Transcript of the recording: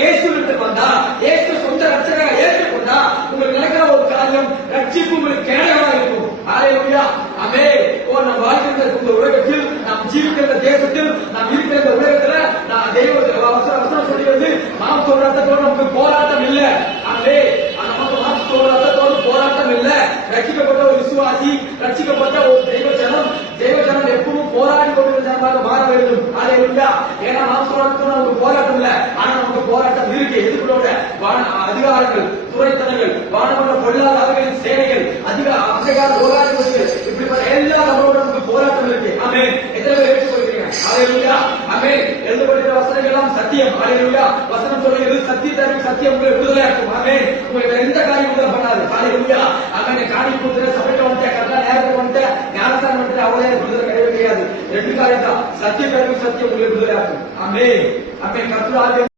இயேசுவிடத்தில் வந்தா, இயேசு சொந்த ரட்சகராக ஏற்றுக்கொண்டா உங்களுக்கு நடக்கிற ஒரு காரியம் ரட்சிப்பு உங்களுக்கு கேடகமா இருக்கும். ஹalleluya. ஆமென். நம் வாழ்கின்ற இந்த உலகத்தில், நாம் ஜீவிக்கின்ற தேசத்தில், நாம் இருக்கிற இந்த உலகத்துல நான் தெய்வ வசனம் சொல்லியது மாம்ச ரத்தத்தோடு நமக்கு போராட்டம் இல்ல. ஆமென். நமக்கு மாம்ச ரத்தத்தோடு போராட்டம் இல்ல. ரட்சிக்கப்பட்ட ஒரு விசுவாசி, ரட்சிக்கப்பட்ட ஒரு தெய்வ ஜனம் எப்பவும் போராடி கொண்டிருந்த ஜனமாக மாற வேண்டும். ஹalleluya. ஏன்னா மாம்ச ரத்தத்தோடு நமக்கு போராட்டம் இல்ல, ஆனா நமக்கு போராட்டம் இருக்கு. எதுக்குள்ள அதிகாரங்கள், துறைத்தனங்கள், வானமன்ற பொருளாதாரர்களின் சேனைகள், அதிகார போராட்டங்கள், இப்படிப்பட்ட எல்லா நம்மளோட நமக்கு போராட்டம் இருக்கு. ஆமென். எத்தனை பேர் ஏற்றுக்கொள்கிறீங்க? ஹalleluya. ஆமென். எழுதப்பட்ட வசனங்கள் எல்லாம் சத்தியம். ஹalleluya. வசனம் சொல்லுகிறது சத்தியத்தை சத்தியம் உங்களை விடுதலையாக்கும். ஆமென். உங்களுக்கு எந்த காரியம் விடுதலை பண்ணாது. ஹalleluya. ஆமென். காரியம் கொடுத்து சபைக்கு வந்துட்டு கரெக்டா நேரத்துக்கு வந்துட்டு ஞானஸ்தானம் வந்துட்டு அவளே விடுதலை கிடையவே கிடையாது. ரெண்டு காரியம் தான், சத்தியம் உங்களை விடுதலையாக்கும். ஆமென். ஆமென். கர்த்தர்